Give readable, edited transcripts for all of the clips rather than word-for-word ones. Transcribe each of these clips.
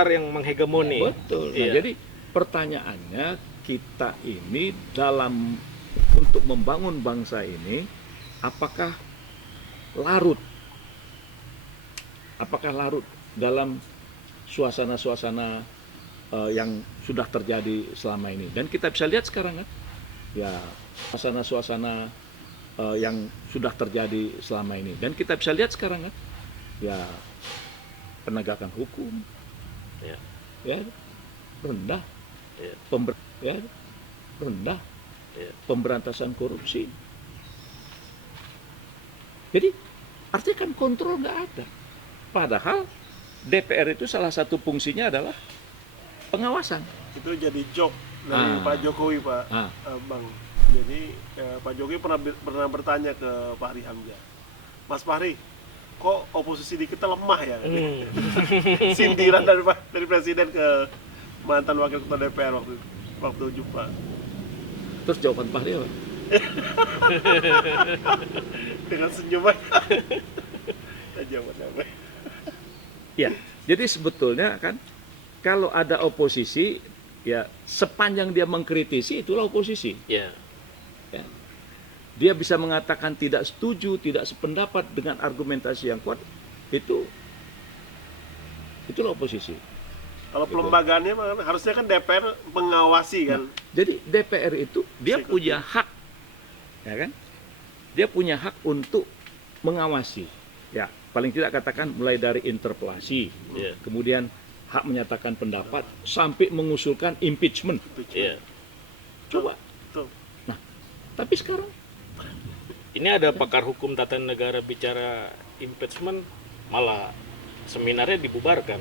besar yang menghegemoni. Betul. Nah, Iya. jadi pertanyaannya kita ini untuk membangun bangsa ini, apakah larut dalam suasana-suasana yang sudah terjadi selama ini? Dan kita bisa lihat sekarang kan, ya suasana-suasana yang sudah terjadi selama ini. Dan kita bisa lihat sekarang kan, ya penegakan hukum, ya rendah, rendah, pemberantasan korupsi. Jadi artinya kan kontrol nggak ada. Padahal DPR itu salah satu fungsinya adalah pengawasan. Itu jadi joke dari Pak Jokowi, Pak Bang. Jadi Pak Jokowi pernah bertanya ke Pak Fahri Hamzah, Mas Fahri, kok oposisi di kita lemah ya? Sindiran dari presiden ke mantan wakil ketua DPR waktu jumpa. Terus jawaban Fahri apa? Dengan senyum aja. Jawabannya apa? Ya, jadi sebetulnya kan kalau ada oposisi, ya sepanjang dia mengkritisi itulah oposisi. Ya. Ya. Dia bisa mengatakan tidak setuju, tidak sependapat dengan argumentasi yang kuat, itulah oposisi. Kalau pelembagaannya harusnya kan DPR mengawasi kan. Jadi DPR itu dia punya hak, ya kan? Dia punya hak untuk mengawasi. Ya, paling tidak katakan mulai dari interpelasi, kemudian hak menyatakan pendapat sampai mengusulkan impeachment. Coba. Nah, tapi sekarang ini ada pakar hukum tata negara bicara impeachment, malah seminarnya dibubarkan.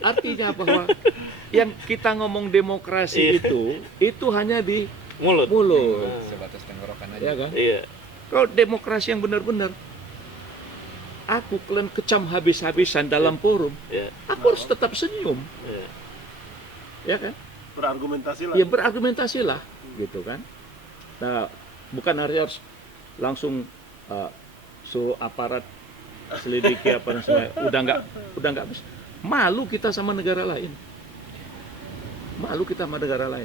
Artinya bahwa yang kita ngomong demokrasi itu hanya di mulut. Sebatas tenggorokan aja. Ya kan? Iya. Kalau demokrasi yang benar-benar, aku kalian kecam habis-habisan dalam forum, aku harus tetap senyum. Ya kan? Berargumentasilah. Ya berargumentasilah, gitu kan? Nah, bukan harus langsung suruh aparat selidiki apa dan sebagainya. Udah nggak bisa. Malu kita sama negara lain.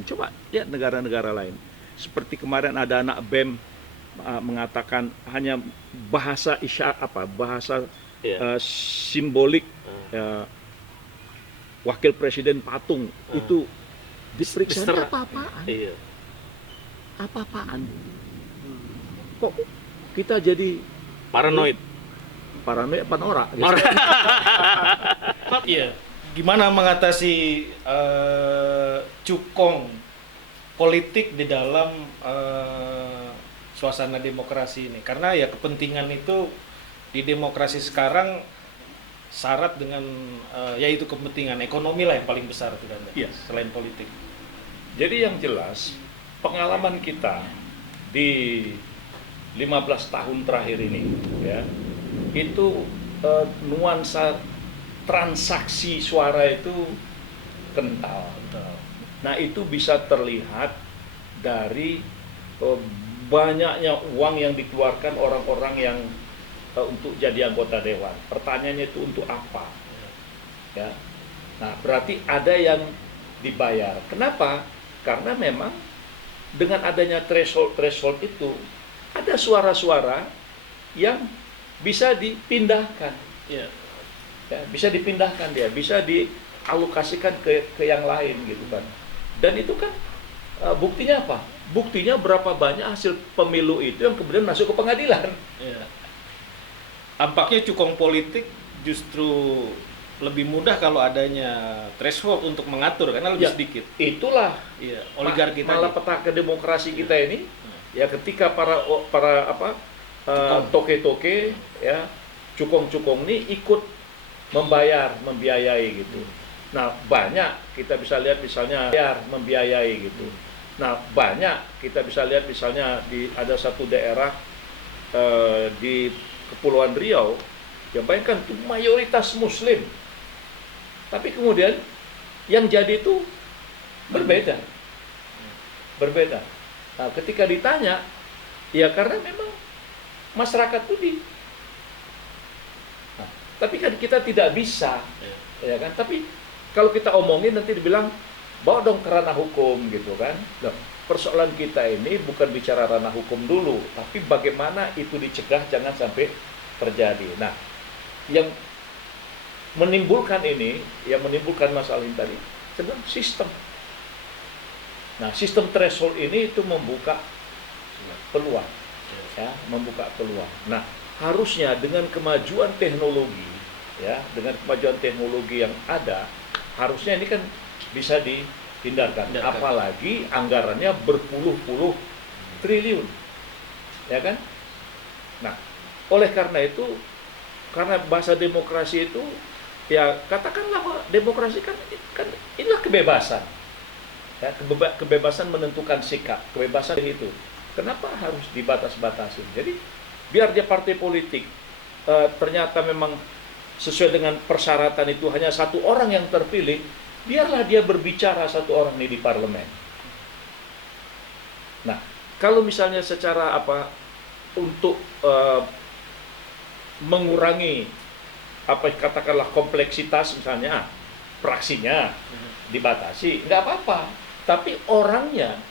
Coba lihat negara-negara lain. Seperti kemarin ada anak BEM mengatakan hanya bahasa simbolik wakil presiden patung itu diperiksa apa-apaan. Apa-apaan. Kok kita jadi paranoid apa norak? Iya. Gimana mengatasi cukong politik di dalam suasana demokrasi ini? Karena ya kepentingan itu di demokrasi sekarang syarat dengan yaitu kepentingan ekonomi lah yang paling besar selain politik. Jadi yang jelas pengalaman kita di 15 tahun terakhir ini, ya, itu nuansa transaksi suara itu kental. Nah, itu bisa terlihat dari banyaknya uang yang dikeluarkan orang-orang yang untuk jadi anggota dewan. Pertanyaannya itu untuk apa? Ya. Nah, berarti ada yang dibayar. Kenapa? Karena memang dengan adanya threshold itu ada suara-suara yang bisa dipindahkan. Ya, bisa dipindahkan bisa dialokasikan ke yang lain gitu kan. Dan itu kan buktinya apa? Buktinya berapa banyak hasil pemilu itu yang kemudian masuk ke pengadilan. Tampaknya cukong politik justru lebih mudah kalau adanya threshold untuk mengatur karena lebih sedikit. Itulah oligarki tadi. Malapetaka demokrasi kita ini. Ya, ketika para toke-toke, ya, cukong-cukong ini ikut membiayai gitu. Nah, banyak kita bisa lihat misalnya membiayai gitu. Nah, banyak kita bisa lihat misalnya ada satu daerah di Kepulauan Riau, yang bayangkan itu mayoritas Muslim, tapi kemudian yang jadi itu berbeda. Nah, ketika ditanya, ya karena memang masyarakat itu Tapi kan kita tidak bisa, ya kan? Tapi kalau kita omongin nanti dibilang bawa dong ke ranah hukum gitu kan. Loh, persoalan kita ini bukan bicara ranah hukum dulu, tapi bagaimana itu dicegah jangan sampai terjadi. Nah, yang menimbulkan ini, yang menimbulkan masalah ini tadi, sebenarnya sistem. Nah, sistem threshold ini itu membuka peluang, ya, membuka peluang. Nah, harusnya dengan kemajuan teknologi, ya, dengan kemajuan teknologi yang ada, harusnya ini kan bisa dihindarkan. Apalagi anggarannya berpuluh-puluh triliun, ya kan? Nah, oleh karena itu, karena bahasa demokrasi itu, ya katakanlah bahwa demokrasi kan inilah kebebasan. Ya, kebebasan menentukan sikap, kebebasan itu. Kenapa harus dibatas-batasin? Jadi biar dia partai politik ternyata memang sesuai dengan persyaratan itu hanya satu orang yang terpilih, biarlah dia berbicara satu orang ini di parlemen. Nah, kalau misalnya secara untuk mengurangi katakanlah kompleksitas misalnya praksinya dibatasi, nggak apa-apa. Tapi orangnya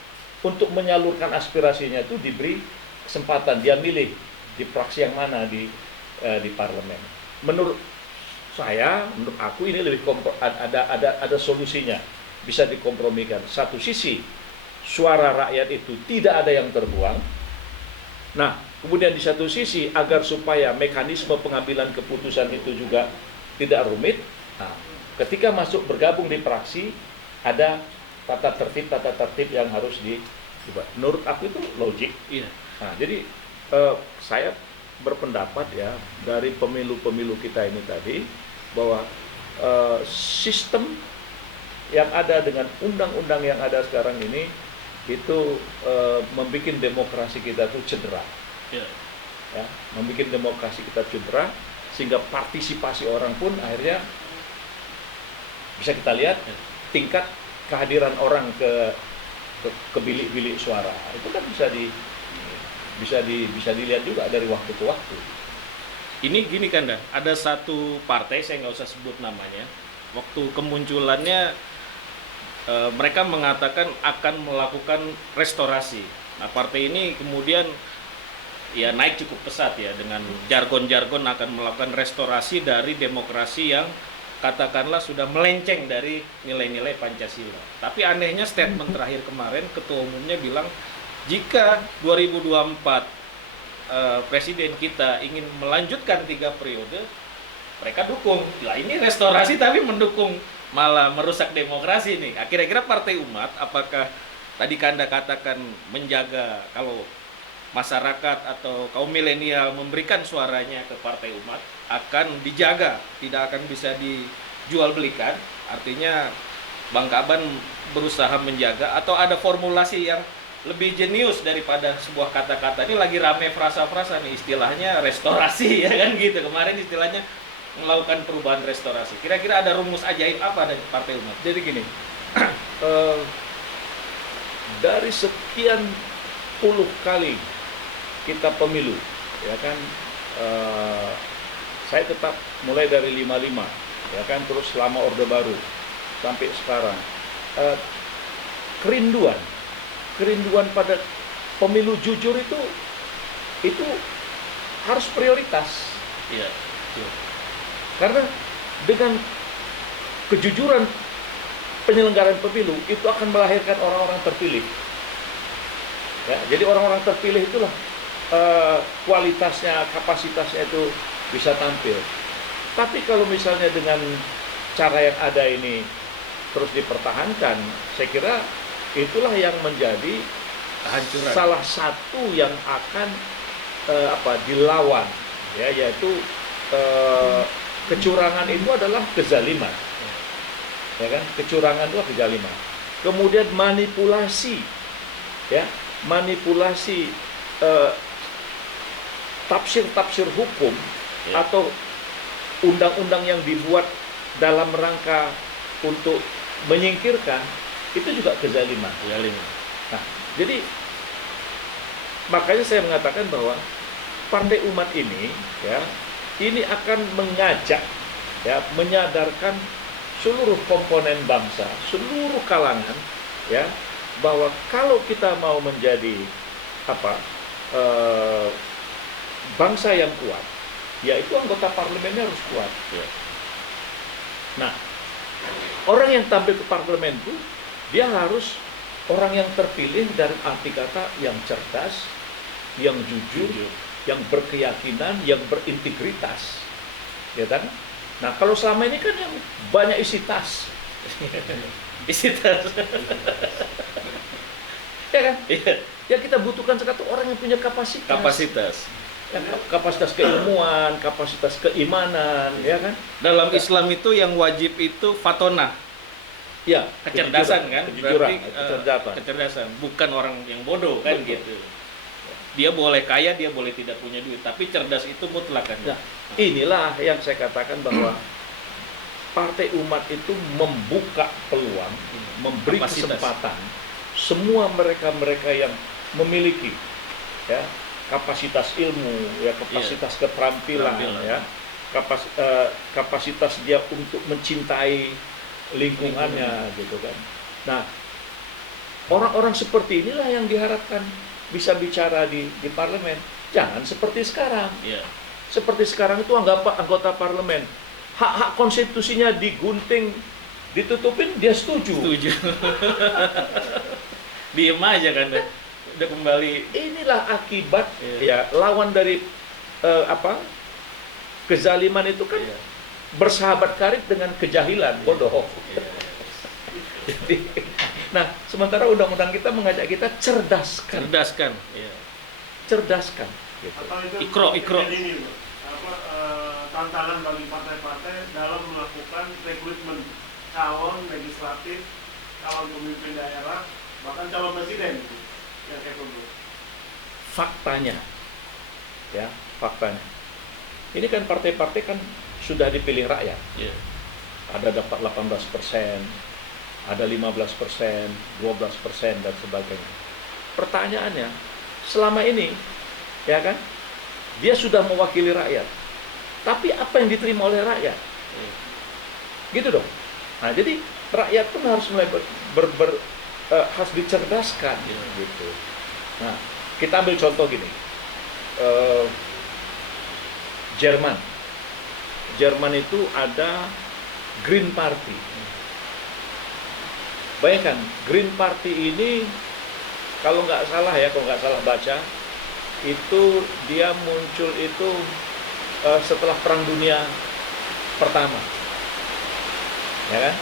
untuk menyalurkan aspirasinya itu diberi kesempatan, dia milih di fraksi yang mana di parlemen. Menurut aku ini lebih ada solusinya, bisa dikompromikan. Satu sisi suara rakyat itu tidak ada yang terbuang. Nah, kemudian di satu sisi agar supaya mekanisme pengambilan keputusan itu juga tidak rumit. Nah, ketika masuk bergabung di fraksi ada tata tertib yang harus dibuat. Menurut aku itu logik. Iya. Nah, jadi saya berpendapat ya dari pemilu-pemilu kita ini tadi bahwa sistem yang ada dengan undang-undang yang ada sekarang ini itu membuat demokrasi kita itu cedera. Iya. Ya, membuat demokrasi kita cedera sehingga partisipasi orang pun akhirnya bisa kita lihat tingkat kehadiran orang ke bilik-bilik suara itu kan bisa dilihat juga dari waktu ke waktu. Ini gini kan, ada satu partai, saya nggak usah sebut namanya, waktu kemunculannya mereka mengatakan akan melakukan restorasi. Nah, partai ini kemudian ya naik cukup pesat ya dengan jargon-jargon akan melakukan restorasi dari demokrasi yang katakanlah sudah melenceng dari nilai-nilai Pancasila. Tapi anehnya statement terakhir kemarin ketua umumnya bilang jika 2024 presiden kita ingin melanjutkan 3 periode, mereka dukung. Lah ini restorasi tapi mendukung, malah merusak demokrasi nih. Kira-kira Partai Umat apakah tadi Kanda katakan menjaga kalau masyarakat atau kaum milenial memberikan suaranya ke Partai Umat akan dijaga, tidak akan bisa dijual belikan, artinya Bang Kaban berusaha menjaga, atau ada formulasi yang lebih jenius daripada sebuah kata-kata. Ini lagi rame frasa-frasa nih, istilahnya restorasi ya kan gitu, kemarin istilahnya melakukan perubahan restorasi. Kira-kira ada rumus ajaib apa dari Partai Umat? Jadi gini, dari sekian puluh kali kita pemilu, ya kan, saya tetap mulai dari 55, ya kan, terus selama Orde Baru sampai sekarang, kerinduan pada pemilu jujur itu harus prioritas. Iya. Karena dengan kejujuran penyelenggaraan pemilu itu akan melahirkan orang-orang terpilih. Ya, jadi orang-orang terpilih itulah kualitasnya, kapasitasnya itu bisa tampil. Tapi kalau misalnya dengan cara yang ada ini terus dipertahankan, saya kira itulah yang menjadi Kehancuran. salah satu yang akan dilawan, ya, yaitu kecurangan itu adalah kezaliman, ya kan? Kecurangan itu adalah kezaliman. Kemudian manipulasi, ya, manipulasi tafsir-tafsir hukum ya, atau undang-undang yang dibuat dalam rangka untuk menyingkirkan, itu juga kezaliman. Nah, jadi makanya saya mengatakan bahwa Partai Umat ini, ya, ini akan mengajak, ya, menyadarkan seluruh komponen bangsa, seluruh kalangan, ya, bahwa kalau kita mau menjadi apa bangsa yang kuat, yaitu anggota parlemennya harus kuat. Ya. Nah, orang yang tampil ke parlemen itu dia harus orang yang terpilih dari arti kata yang cerdas, yang jujur, yang berkeyakinan, yang berintegritas, ya kan? Nah, kalau selama ini kan yang banyak isi tas, Isi tas. ya kan? Iya, Yang kita butuhkan sekarang tuh orang yang punya kapasitas. kapasitas. Ya, kapasitas keilmuan, kapasitas keimanan, ya kan? Dalam Islam itu yang wajib itu fatona, Ya, kecerdasan kan? kejujuran, Berarti kecerdasan. kecerdasan, bukan orang yang bodoh kan Betul. gitu. Dia boleh kaya, dia boleh tidak punya duit, tapi cerdas itu mutlak kan. Nah, inilah yang saya katakan bahwa Partai Umat itu membuka peluang, memberi Kapasitas. kesempatan semua mereka-mereka yang memiliki, ya, kapasitas ilmu, ya, kapasitas keterampilan, Keterampilan. ya, kapasitas dia untuk mencintai lingkungannya, gitu kan. Nah, orang-orang seperti inilah yang diharapkan bisa bicara di parlemen. Jangan seperti sekarang. Iya. Seperti sekarang itu anggota parlemen, hak-hak konstitusinya digunting, ditutupin, dia setuju. Setuju. Diem aja kan, Dan. Udah kembali. Inilah akibat, Iya. ya, lawan dari kezaliman itu kan Iya. bersahabat karib dengan kejahilan, bodoh. Iya. Jadi, nah, sementara undang-undang kita mengajak kita cerdaskan, Cerdaskan. Iya. cerdaskan. Gitu. Atau itu Ikro. menjadi ini, Pak, tantangan bagi partai-partai dalam melakukan rekrutmen calon legislatif, calon pemimpin daerah, bahkan calon presiden gitu, yang kayak gitu. Faktanya, ya, faktanya. Ini kan partai-partai kan sudah dipilih rakyat. Iya. Ada dapat 18%, ada 15%, 12% dan sebagainya. Pertanyaannya, selama ini, ya kan, dia sudah mewakili rakyat. Tapi apa yang diterima oleh rakyat? Gitu dong. Nah, jadi rakyat pun harus mulai harus dicerdaskan, gitu. Nah, kita ambil contoh gini. Jerman itu ada Green Party. Bayangkan, Green Party ini kalau nggak salah baca, itu dia muncul itu setelah Perang Dunia Pertama, ya kan?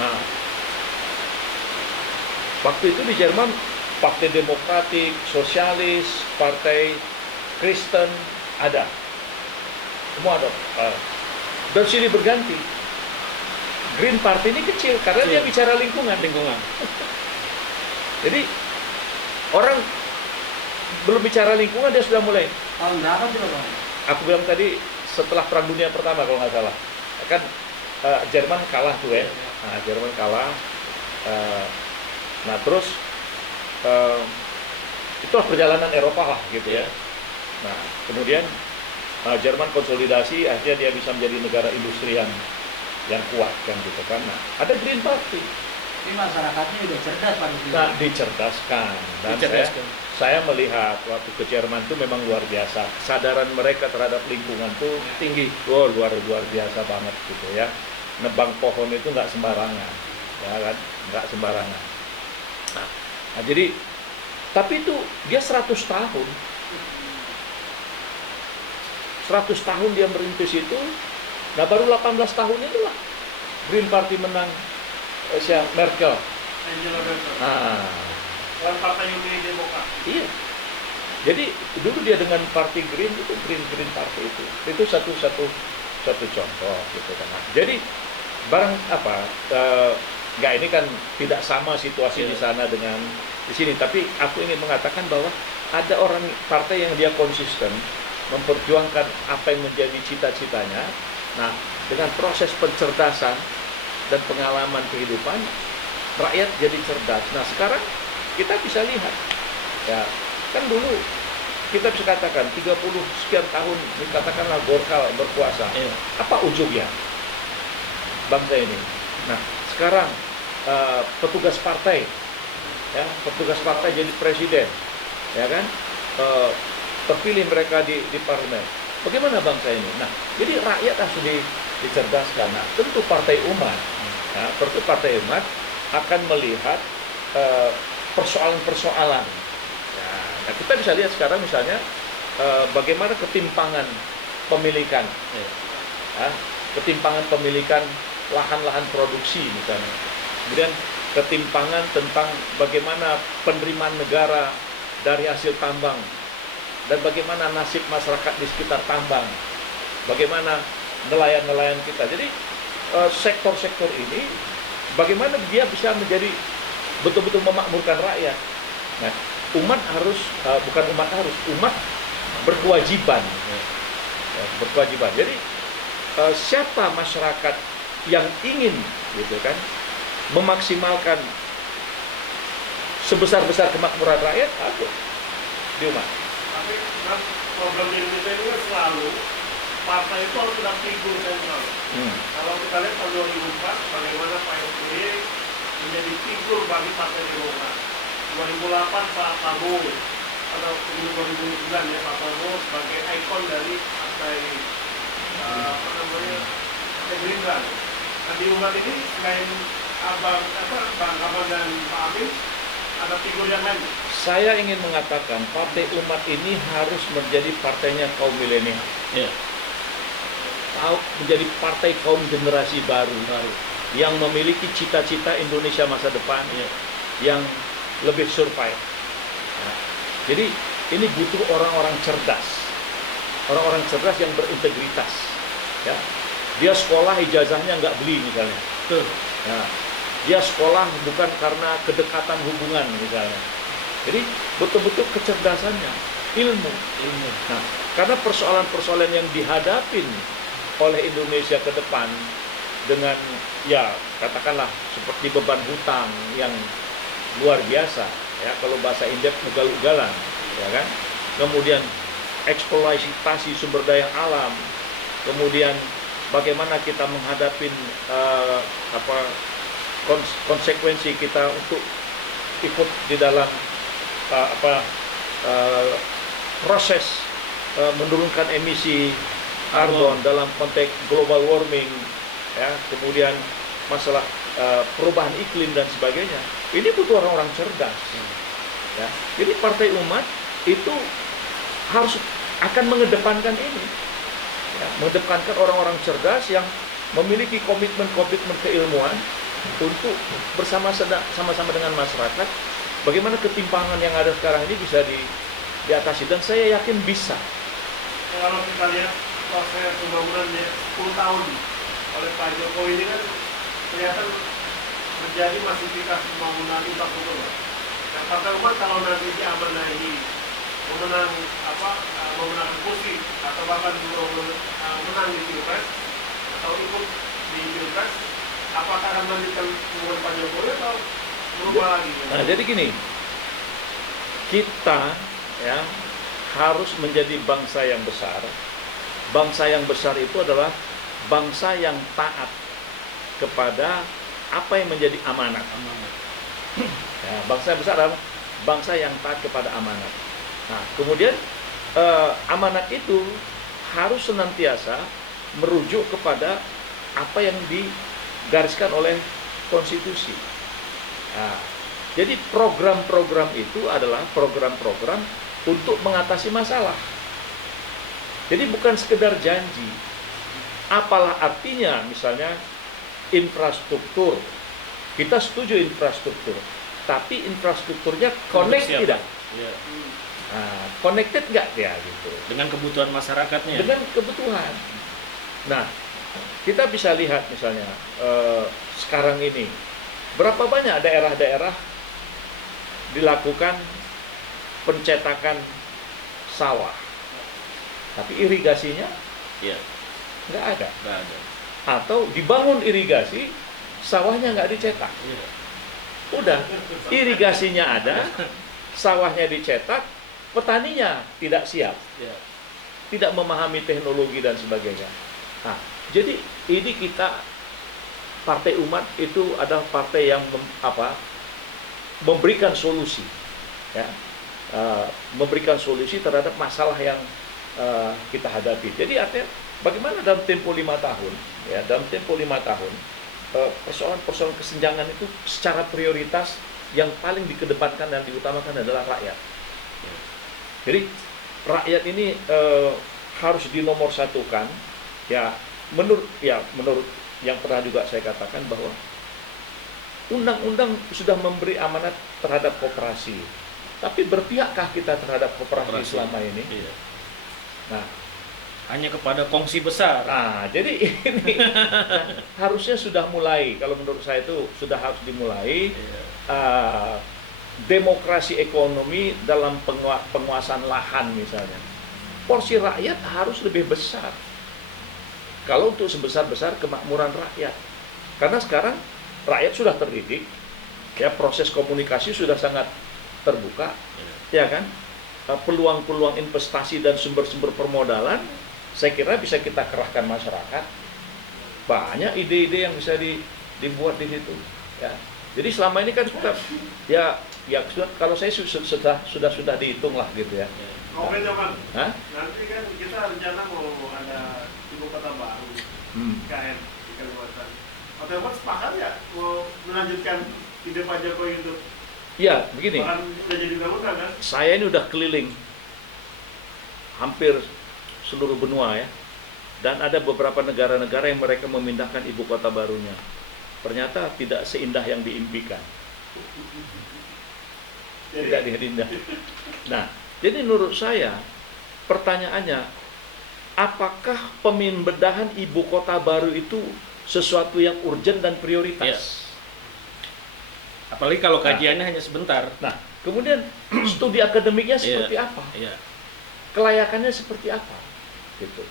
Nah, waktu itu di Jerman Partai Demokratik, Sosialis, Partai Kristen ada, semua ada. Dan silih berganti. Green Party ini kecil karena dia bicara lingkungan. Jadi orang belum bicara lingkungan dia sudah mulai. Tahun berapa sih Bang? Aku bilang tadi setelah Perang Dunia Pertama kalau nggak salah. Kan Jerman kalah tuh ya. Nah, Jerman kalah. Nah terus itulah perjalanan Eropa lah gitu ya. Nah kemudian Jerman konsolidasi, akhirnya dia bisa menjadi negara industri yang kuat kan gitu kan. Nah, ada Green Party. Tapi masyarakatnya udah cerdas Pak. Nah, dicerdaskan. Dan saya melihat waktu ke Jerman itu memang luar biasa. Kesadaran mereka terhadap lingkungan tuh tinggi. Oh, luar biasa banget gitu ya. Nebang pohon itu nggak sembarangan, ya kan? Nggak sembarangan. Nah, jadi tapi itu dia 100 tahun. 100 tahun dia merintis itu. Nah, baru 18 tahun itulah Green Party menang Merkel. Angela Merkel. Nah, Dan Partai Uni Demokrat. iya. Jadi dulu dia dengan Parti Green itu Green Party itu satu contoh gitu kan. Nah, jadi barang apa? Nggak, ini kan tidak sama situasi di sana dengan di sini. Tapi aku ingin mengatakan bahwa ada orang partai yang dia konsisten memperjuangkan apa yang menjadi cita-citanya. Nah, dengan proses pencerdasan dan pengalaman kehidupan, rakyat jadi cerdas. Nah, sekarang kita bisa lihat, ya kan dulu kita bisa katakan 30 sekian tahun, katakanlah Golkar berkuasa. Iya. Apa ujungnya bangsa ini? Nah, sekarang petugas partai, ya, petugas partai jadi presiden, ya kan? Terpilih mereka di parlemen. Bagaimana bangsa ini? Nah, jadi rakyat harus dicerdaskan. Nah, tentu partai umat, tentu partai umat akan melihat persoalan-persoalan. Nah, kita bisa lihat sekarang misalnya bagaimana ketimpangan pemilikan, ketimpangan pemilikan lahan-lahan produksi misalnya. Kemudian ketimpangan tentang bagaimana penerimaan negara dari hasil tambang dan bagaimana nasib masyarakat di sekitar tambang, bagaimana nelayan-nelayan kita. Jadi sektor-sektor ini bagaimana dia bisa menjadi betul-betul memakmurkan rakyat. Nah, umat harus umat berkewajiban, berkewajiban. Jadi siapa masyarakat yang ingin, gitu kan, memaksimalkan sebesar-besar kemakmuran rakyat, harus di umat. Tapi kan problem di Indonesia ini kan selalu partai itu harus sudah figur sentral. Kalau kita lihat tahun 2004 bagaimana Pak SBY menjadi figur bagi Partai Demokrat. 2008 Pak Prabowo atau 2009 ya Pak Prabowo sebagai ikon dari partai Gerindra. Nah di umat ini selain Bang Kamal dan Pak Amin ada figur yang lain. Saya ingin mengatakan partai umat ini harus menjadi partainya kaum milenial. Iya. Menjadi partai kaum generasi baru yang memiliki cita-cita Indonesia masa depan, yang lebih survive. Nah, jadi ini butuh orang-orang cerdas yang berintegritas. Ya. Dia sekolah ijazahnya nggak beli misalnya. Ya. Dia sekolah bukan karena kedekatan hubungan misalnya. Jadi betul-betul kecerdasannya, ilmu. Nah, karena persoalan-persoalan yang dihadapin oleh Indonesia ke depan dengan ya katakanlah seperti beban hutang yang luar biasa, ya kalau bahasa indeks ugal-ugalan, ya kan. Kemudian eksploitasi sumber daya alam, kemudian bagaimana kita menghadapi konsekuensi kita untuk ikut di dalam proses menurunkan emisi karbon dalam konteks global warming, ya, kemudian masalah perubahan iklim dan sebagainya. Ini butuh orang-orang cerdas. Ya. Jadi partai umat itu harus akan mengedepankan ini, ya, mengedepankan orang-orang cerdas yang memiliki komitmen keilmuan untuk sama-sama dengan masyarakat. Bagaimana ketimpangan yang ada sekarang ini bisa diatasi, dan saya yakin bisa. Kalau kita lihat proses pembangunannya 10 tahun oleh Pak Jokowi ini kan kelihatan terjadi masifikasi pembangunan infrastruktur. Nah, partai umat kalau nanti diamanahi memenang kursi atau bahkan menang di pilpres atau ikut di pilpres, apakah akan melanjutkan hubungan Pak Jokowi atau berubah lagi? Nah, jadi gini, kita ya harus menjadi bangsa yang besar. Bangsa yang besar itu adalah bangsa yang taat kepada apa yang menjadi amanat. Ya, bangsa yang besar adalah bangsa yang taat kepada amanat. Nah, kemudian amanat itu harus senantiasa merujuk kepada apa yang digariskan oleh konstitusi. Nah, jadi program-program itu adalah program-program untuk mengatasi masalah. Jadi bukan sekedar janji. Apalah artinya misalnya infrastruktur. Kita setuju infrastruktur, tapi infrastrukturnya connect tidak? Ya. Nah, connected nggak ya gitu? Dengan kebutuhan masyarakatnya. Dengan kebutuhan. Nah, kita bisa lihat misalnya sekarang ini berapa banyak daerah-daerah dilakukan pencetakan sawah, tapi irigasinya nggak ada. Atau dibangun irigasi, sawahnya nggak dicetak. Udah, irigasinya ada, sawahnya dicetak, petaninya tidak siap, Ya. tidak memahami teknologi dan sebagainya. Nah, jadi ini kita Partai Umat itu adalah partai yang memberikan solusi, ya, memberikan solusi terhadap masalah yang kita hadapi. Jadi artinya bagaimana dalam tempo 5 tahun, ya, dalam tempo 5 tahun persoalan-persoalan kesenjangan itu secara prioritas yang paling dikedepankan dan diutamakan adalah rakyat. Jadi rakyat ini harus dinomorsatukan, ya menurut yang pernah juga saya katakan bahwa undang-undang sudah memberi amanat terhadap koperasi, tapi berpihakkah kita terhadap koperasi selama ini? Iya. Nah, Hanya kepada kongsi besar. jadi ini harusnya sudah mulai. Kalau menurut saya itu sudah harus dimulai. Iya. Demokrasi ekonomi dalam penguasaan lahan misalnya. Porsi rakyat harus lebih besar. Kalau untuk sebesar-besar kemakmuran rakyat. Karena sekarang rakyat sudah terdidik, ya, proses komunikasi sudah sangat terbuka, ya kan? Peluang-peluang investasi dan sumber-sumber permodalan saya kira bisa kita kerahkan masyarakat. Banyak ide-ide yang bisa dibuat di situ, ya. Jadi selama ini kan kita kalau saya sudah dihitung lah gitu ya. Oke, Bang. Hah? Nanti kan kita rencana mau ada ibu kota baru, IKN di Kalimantan. Partai Umat sepakat ya mau melanjutkan ide Pak Jokowi itu? Ya, begini. Bahkan udah jadi undang-undang kan? Saya ini udah keliling hampir seluruh benua ya. Dan ada beberapa negara-negara yang mereka memindahkan ibu kota barunya. Ternyata tidak seindah yang diimpikan. Tidak diindah. Nah, jadi menurut saya pertanyaannya, apakah pemindahan ibu kota baru itu sesuatu yang urgent dan prioritas? Apalagi kalau kajiannya hanya sebentar. Nah, kemudian studi akademiknya seperti apa? Iya. Kelayakannya seperti apa? Gitu.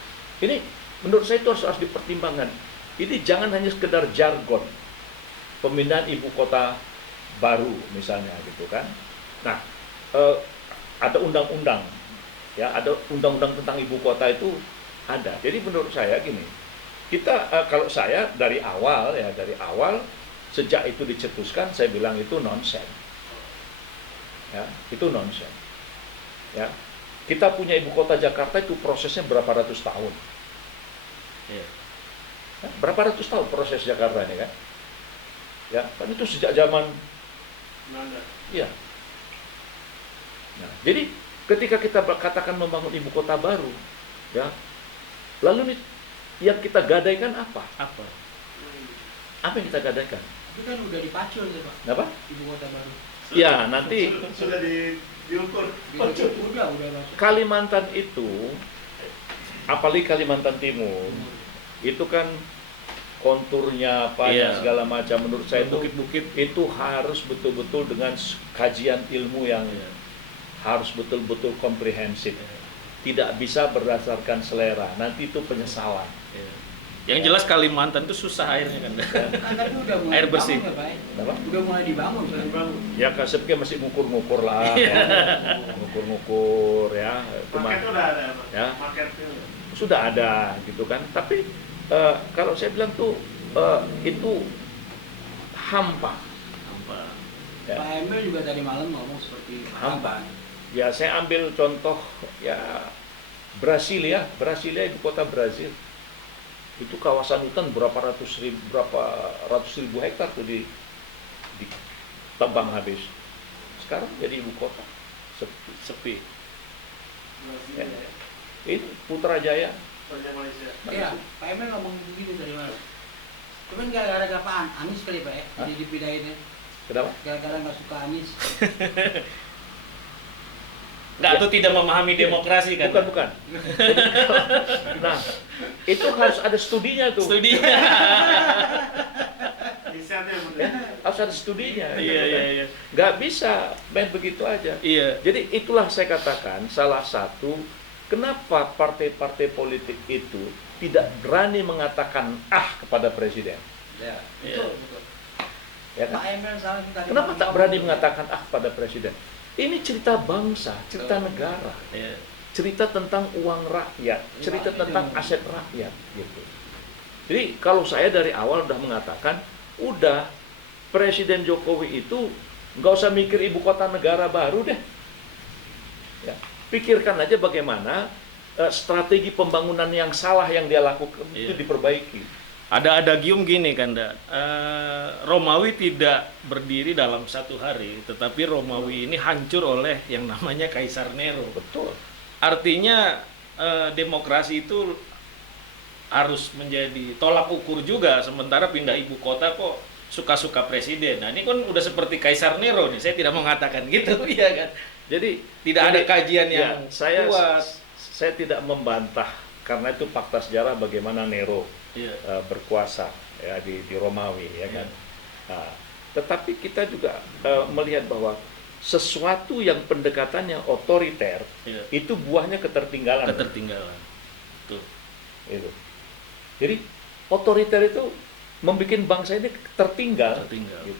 Ini menurut saya itu harus dipertimbangkan. Ini jangan hanya sekedar jargon pemindahan ibu kota baru misalnya gitu kan. Nah, ada undang-undang, ya, ada undang-undang tentang ibu kota itu ada. Jadi menurut saya gini, kita kalau saya dari awal sejak itu dicetuskan saya bilang itu nonsens. Ya, itu nonsens. Ya. Kita punya ibu kota Jakarta itu prosesnya berapa ratus tahun. Iya. Ya, berapa ratus tahun proses Jakarta ini kan? Ya, kan itu sejak zaman Belanda. iya. Nah, jadi ketika kita katakan membangun ibu kota baru, ya, lalu nih yang kita gadaikan apa? Apa? Apa yang kita gadaikan? Itu kan udah dipacul tuh Pak, Apa? ibu kota baru. Ya, nanti Sudah diukur. Udah masuk. Kalimantan itu, apalagi Kalimantan Timur, itu kan konturnya apa Iya. dan segala macam, menurut saya itu Bukit-bukit. itu harus betul-betul dengan kajian ilmu yang harus betul-betul komprehensif. Tidak bisa berdasarkan selera, nanti itu penyesalan. Iya. Yang jelas Kalimantan itu susah airnya kan. Kan tapi udah mulai Air bersih. dibangun, Pak. Kenapa? Udah mulai dibangun kan. Ya kasepnya masih ngukur-ngukur lah, ya. Ngukur-ngukur ya. Cuma Market udah ada, Pak. Ya. Marketnya. sudah ada gitu kan. Tapi kalau saya bilang tuh itu hampa. Ya. Pak Emil juga tadi malam ngomong seperti itu. Hampa. Ya saya ambil contoh ya Brasilia ibu kota Brazil. Itu kawasan hutan berapa ratus ribu hektar tuh ditebang habis. Sekarang jadi ibu kota sepi. Ya. Ini Putrajaya. Raja Malaysia. Iya, Pak Emil ngomong begitu tadi malam. Cuman gara-gara apaan? Anies kali Pak ya, Hah? jadi dipindahinnya. Kenapa? Gara-gara nggak suka Anies. Nggak, atau tidak memahami demokrasi kan? Bukan. Jadi, nah, itu harus ada studinya tuh. Studinya. Risetnya bener. Ya, harus ada studinya. Iya. Nggak bisa main begitu aja. Iya. Jadi itulah saya katakan salah satu kenapa partai-partai politik itu tidak berani mengatakan kepada presiden. Ya, Iya. betul. Ya kan? Pak Emil salah tadi. Kenapa malam tak ngomong berani gitu. mengatakan kepada presiden? Ini cerita bangsa, cerita negara, Ya. cerita tentang uang rakyat, cerita tentang aset rakyat gitu. Jadi kalau saya dari awal udah mengatakan, udah Presiden Jokowi itu nggak usah mikir ibu kota negara baru deh. Ya, pikirkan aja bagaimana strategi pembangunan yang salah yang dia lakukan itu Iya. diperbaiki. Ada adagium gini kan, Romawi tidak berdiri dalam satu hari, tetapi Romawi ini hancur oleh yang namanya Kaisar Nero. Betul. Artinya demokrasi itu harus menjadi tolak ukur juga, sementara pindah ibu kota kok suka-suka presiden. Nah ini kan udah seperti Kaisar Nero nih, saya tidak mengatakan gitu ya kan. Jadi Tidak ada kajian ya, yang saya tidak membantah karena itu fakta sejarah bagaimana Nero Iya. berkuasa ya di Romawi ya kan. Nah, tetapi kita juga melihat bahwa sesuatu yang pendekatannya otoriter Iya. itu buahnya ketertinggalan. Ketertinggalan. Tuh. Gitu. Jadi otoriter itu membuat bangsa ini tertinggal. Tertinggal. Gitu.